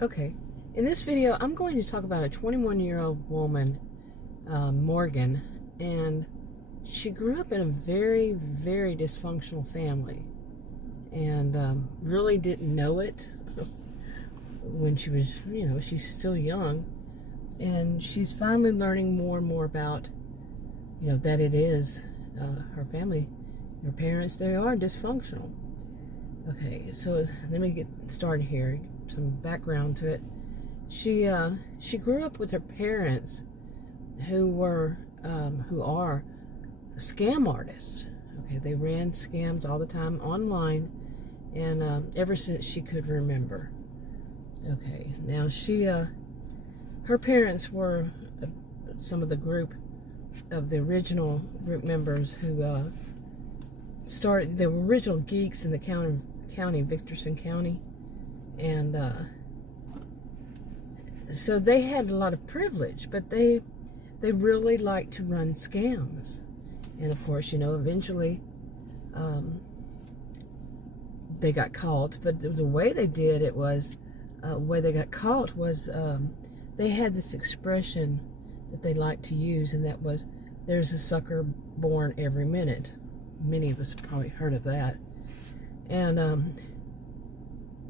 Okay, in this video, I'm going to talk about a 21-year-old woman, Morgan, and she grew up in a very, very dysfunctional family, and really didn't know it when she was, she's still young, and she's finally learning more and more about, that it is her family, her parents, they are dysfunctional. Okay, so let me get started here. Some background to it. She grew up with her parents, who are scam artists. Okay, they ran scams all the time online, and ever since she could remember. Okay, now her parents were some of the original group members who started. They were original geeks in the county, Victorson County. And so they had a lot of privilege, but they really liked to run scams. And of course, eventually they got caught. But the way they did it was, way they got caught was, they had this expression that they liked to use, and that was, "There's a sucker born every minute." Many of us probably heard of that. And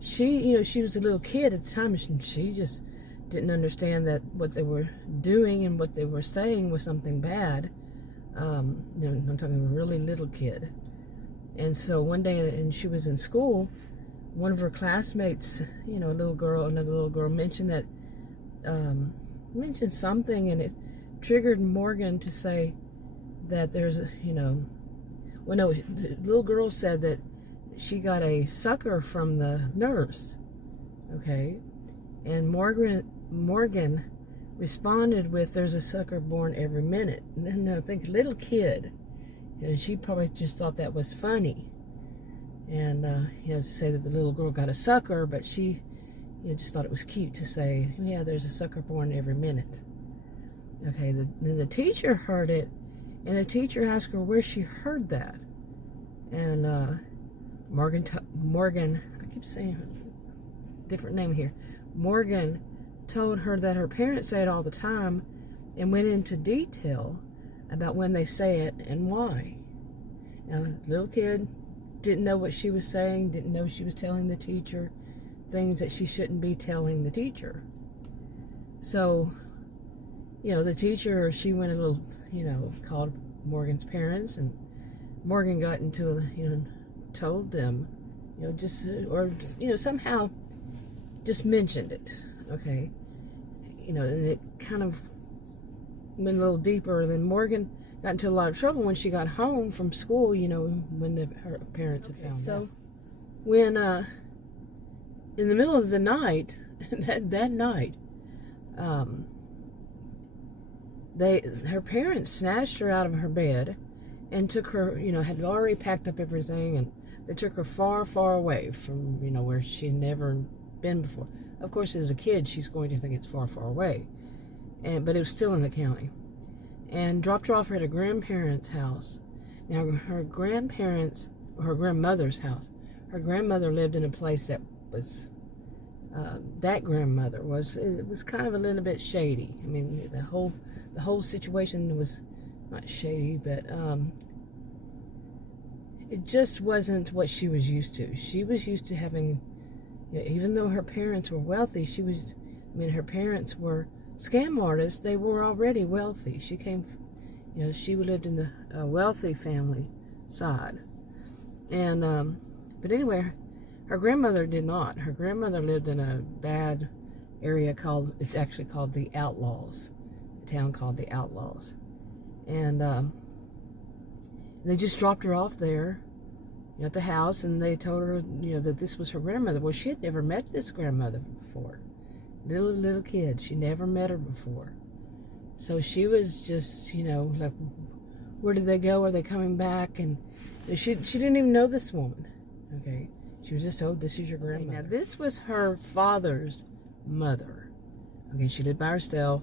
she was a little kid at the time, and she just didn't understand that what they were doing and what they were saying was something bad. I'm talking a really little kid. And so one day, and she was in school, one of her classmates, another little girl mentioned something, and it triggered Morgan to say that there's the little girl said that she got a sucker from the nurse, okay? And Morgan responded with, "There's a sucker born every minute." And then I think little kid, she probably just thought that was funny. And, to say that the little girl got a sucker, but she, just thought it was cute to say, "Yeah, there's a sucker born every minute." Okay, then the teacher heard it, and the teacher asked her where she heard that. And, Morgan, I keep saying a different name here. Morgan told her that her parents say it all the time, and went into detail about when they say it and why. Now, the little kid didn't know what she was saying, didn't know she was telling the teacher things that she shouldn't be telling the teacher. So, the teacher, she went a little, called Morgan's parents, and Morgan got into, told them, somehow just mentioned it, okay? And it kind of went a little deeper. Then Morgan got into a lot of trouble when she got home from school, when her parents had found out. So when, in the middle of the night, that night, her parents snatched her out of her bed and took her, had already packed up everything, and they took her far, far away from, where she'd never been before. Of course, as a kid, she's going to think it's far, far away. But it was still in the county. And dropped her off at her grandparents' house. Now, her grandmother's house. Her grandmother lived in a place that was, it was kind of a little bit shady. I mean, the whole situation was not shady, but it just wasn't what she was used to. She was used to having, even though her parents were wealthy, her parents were scam artists. They were already wealthy. She came, she lived in the wealthy family side. And, but anyway, her grandmother did not. Her grandmother lived in a bad area it's actually called the Outlaws. A town called the Outlaws. And, they just dropped her off there at the house, and they told her, that this was her grandmother. Well, she had never met this grandmother before. Little kid. She never met her before. So she was just, like, where did they go? Are they coming back? And she didn't even know this woman. Okay. She was just told, "This is your grandmother." Okay, now, this was her father's mother. Okay. She lived by herself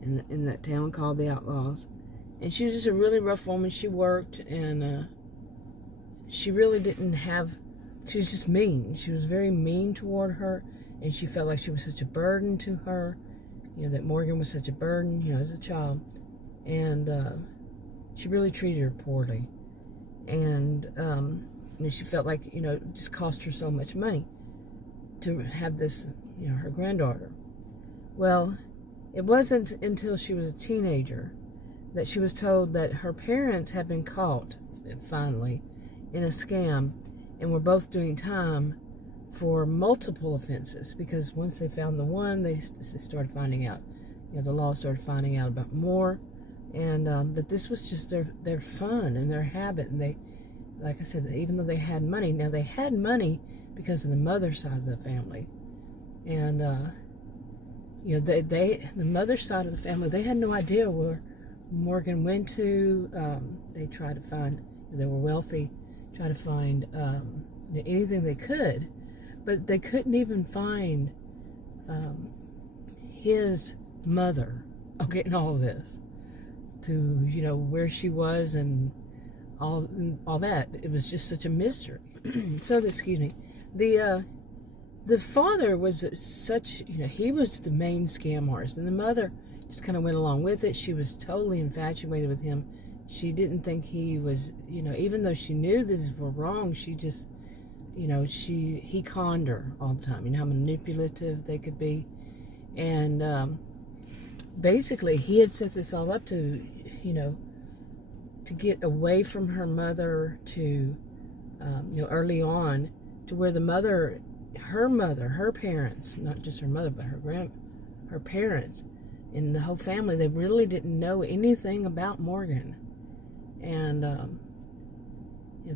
in that town called the Outlaws. And she was just a really rough woman. She worked, and she really didn't have, she was just mean. She was very mean toward her, and she felt like she was such a burden to her, that Morgan was such a burden, as a child, and she really treated her poorly, and she felt like, it just cost her so much money to have this, her granddaughter. Well, it wasn't until she was a teenager that she was told that her parents had been caught, finally, in a scam, and were both doing time for multiple offenses, because once they found the one, they started finding out, the law started finding out about more, and that this was just their fun and their habit, and they, like I said, even though they had money, now they had money because of the mother's side of the family, and the mother's side of the family, they had no idea where Morgan went to. They tried to find, they were wealthy, tried to find anything they could, but they couldn't even find his mother, okay, in all of this, to, where she was and all that. It was just such a mystery. So, excuse me, the father was such, he was the main scam artist, and the mother just kind of went along with it. She was totally infatuated with him. She didn't think he was, even though she knew these were wrong, she just, he conned her all the time. How manipulative they could be. And basically, he had set this all up to, to get away from her mother, to, early on, to where the mother, her parents, not just her mother, but her parents, and the whole family, they really didn't know anything about Morgan. And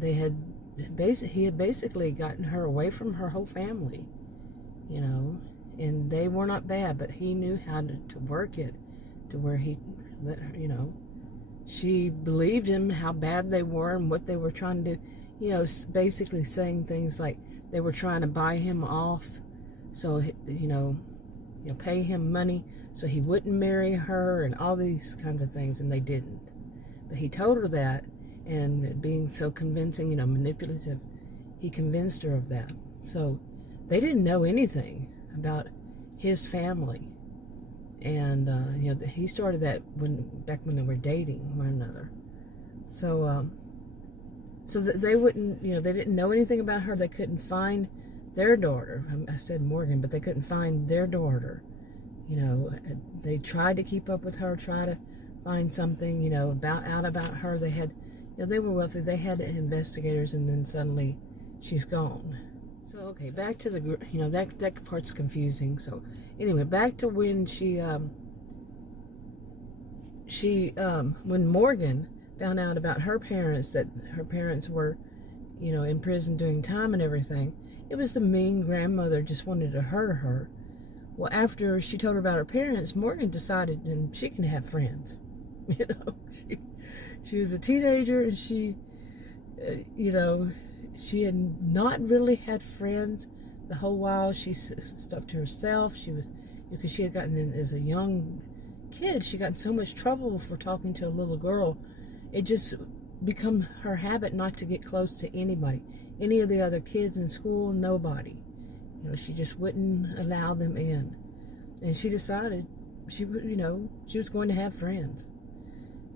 he had basically gotten her away from her whole family, and they were not bad, but he knew how to work it to where he let her, she believed him, how bad they were and what they were trying to do, basically saying things like they were trying to buy him off, so, pay him money so he wouldn't marry her, and all these kinds of things, and they didn't. But he told her that, and being so convincing, manipulative, he convinced her of that. So they didn't know anything about his family. And, he started that back when they were dating one another. So, so that they wouldn't, they didn't know anything about her. They couldn't find their daughter. I said Morgan, but they couldn't find their daughter. They tried to keep up with her, try to find something, about her. They had, they were wealthy. They had investigators, and then suddenly she's gone. So, okay, back to the, that part's confusing. So, anyway, back to when when Morgan found out about her parents, that her parents were, in prison doing time and everything. It was the mean grandmother just wanted to hurt her. Well, after she told her about her parents, Morgan decided, and she can have friends. She was a teenager, and she, she had not really had friends the whole while. She stuck to herself. She was, because she had gotten in as a young kid, she got in so much trouble for talking to a little girl. It just become her habit not to get close to anybody, any of the other kids in school, nobody. She just wouldn't allow them in, and she decided she would, she was going to have friends,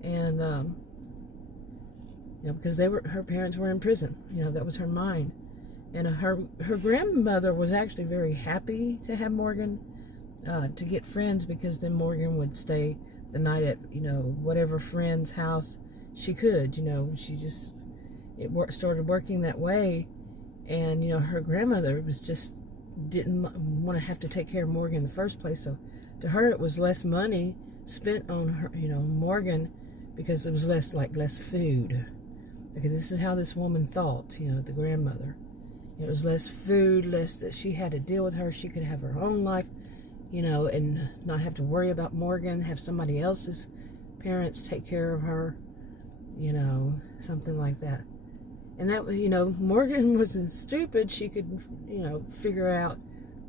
and because her parents were in prison, that was her mind, and her grandmother was actually very happy to have Morgan, to get friends, because then Morgan would stay the night at whatever friend's house she could. She just started working that way, and her grandmother was just didn't want to have to take care of Morgan in the first place, so to her it was less money spent on her, Morgan, because it was less food. Okay, this is how this woman thought, the grandmother. It was less food, less that she had to deal with her. She could have her own life, and not have to worry about Morgan, have somebody else's parents take care of her, something like that. And that, Morgan wasn't stupid. She could, figure out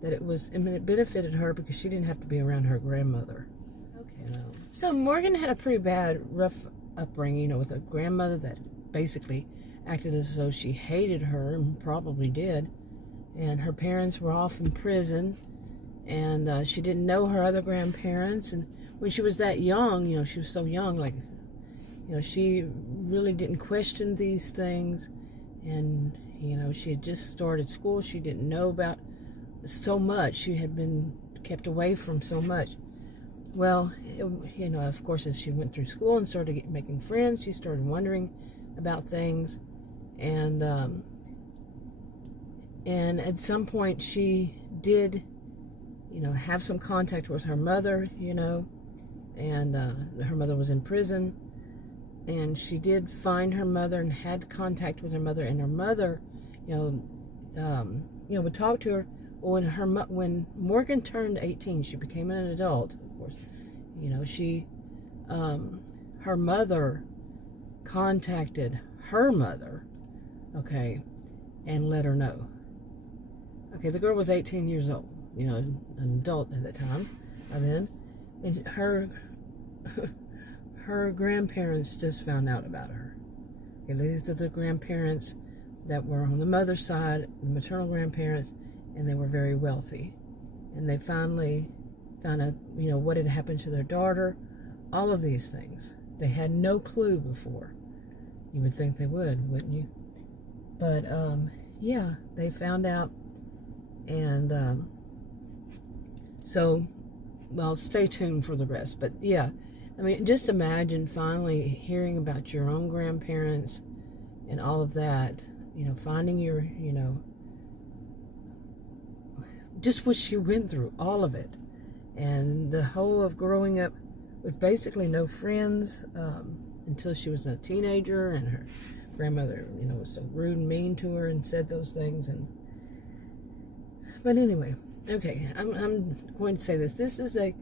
that it benefited her because she didn't have to be around her grandmother. Okay. So Morgan had a pretty rough upbringing, with a grandmother that basically acted as though she hated her, and probably did. And her parents were off in prison, and she didn't know her other grandparents. And when she was that young, you know, she was so young, like, you know, she really didn't question these things. And, you know, she had just started school. She didn't know about so much. She had been kept away from so much. Well, you know, of course, as she went through school and started making friends, she started wondering about things. And at some point she did, you know, have some contact with her mother, you know, and her mother was in prison. And she did find her mother and had contact with her mother, and her mother, you know, would talk to her. When Morgan turned 18, she became an adult, of course. You know, her mother contacted her mother, okay, and let her know. Okay, the girl was 18 years old, you know, an adult at that time, and her grandparents just found out about her. Okay, these are the grandparents that were on the mother's side, the maternal grandparents, and they were very wealthy. And they finally found out, you know, what had happened to their daughter, all of these things. They had no clue before. You would think they would, wouldn't you? But, yeah, they found out. And so, well, stay tuned for the rest. But, yeah, I mean, just imagine finally hearing about your own grandparents and all of that, you know, finding your, you know, just what she went through, all of it. And the whole of growing up with basically no friends until she was a teenager, and her grandmother, you know, was so rude and mean to her and said those things. But anyway, okay, I'm going to say this. This is a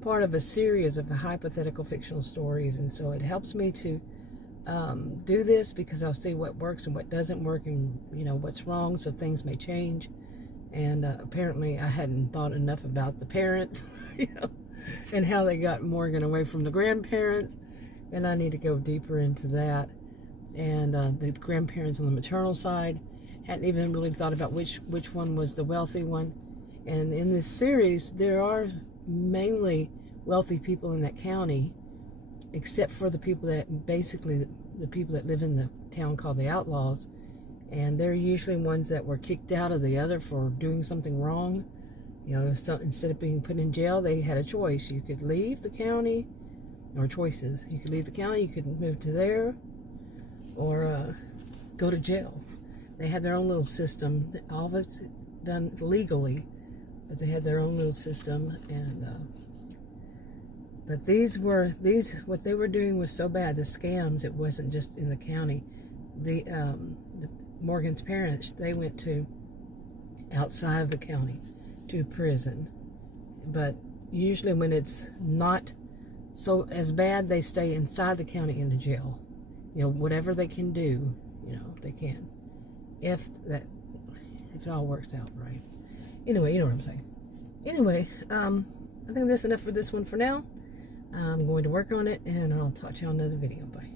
part of a series of hypothetical fictional stories, and so it helps me to do this because I'll see what works and what doesn't work, and, you know, what's wrong, so things may change. And apparently I hadn't thought enough about the parents, you know, and how they got Morgan away from the grandparents. And I need to go deeper into that. And the grandparents on the maternal side, hadn't even really thought about which one was the wealthy one. And in this series, there are mainly wealthy people in that county, except for the people that, basically, the people that live in the town called the Outlaws. And they're usually ones that were kicked out of the other for doing something wrong. You know, instead of being put in jail, they had a choice. You could leave the county, or choices. You could leave the county, you could move to there, or go to jail. They had their own little system. All of it's done legally, but they had their own little system. And but what they were doing was so bad. The scams. It wasn't just in the county. The Morgan's parents, they went to outside of the county to prison. But usually when it's not so as bad, they stay inside the county in the jail. You know, whatever they can do, you know, they can. If it all works out right. Anyway, you know what I'm saying. Anyway, I think that's enough for this one for now. I'm going to work on it, and I'll talk to you on another video. Bye.